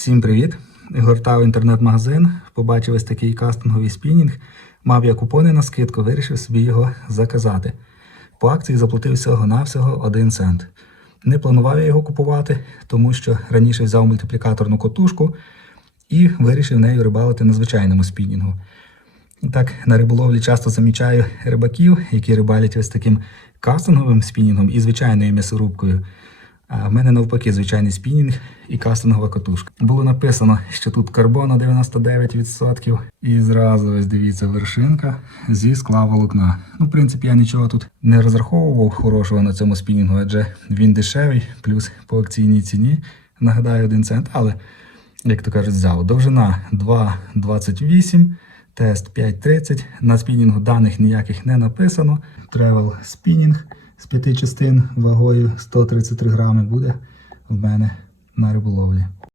Всім привіт! Гортав інтернет-магазин, побачив ось такий кастинговий спінінг. Мав я купони на скидку, вирішив собі його заказати. По акції заплатив всього-навсього 1 цент. Не планував я його купувати, тому що раніше взяв мультиплікаторну котушку і вирішив нею рибалити на звичайному спінінгу. Так, на риболовлі часто замічаю рибаків, які рибалять ось таким кастинговим спінінгом і звичайною м'ясорубкою. А в мене навпаки звичайний спінінг і кастингова котушка. Було написано, що тут карбону 99%, і зразу ось дивіться вершинка зі скла волокна. Ну, в принципі, я нічого тут не розраховував хорошого на цьому спінінгу, адже він дешевий, плюс по акційній ціні, нагадаю, 1 цент, але, як то кажуть, взяв. Довжина 2,28, тест 5,30. На спінінгу даних ніяких не написано. Travel спінінг з п'яти частин вагою 133 грами буде в мене на риболовлі.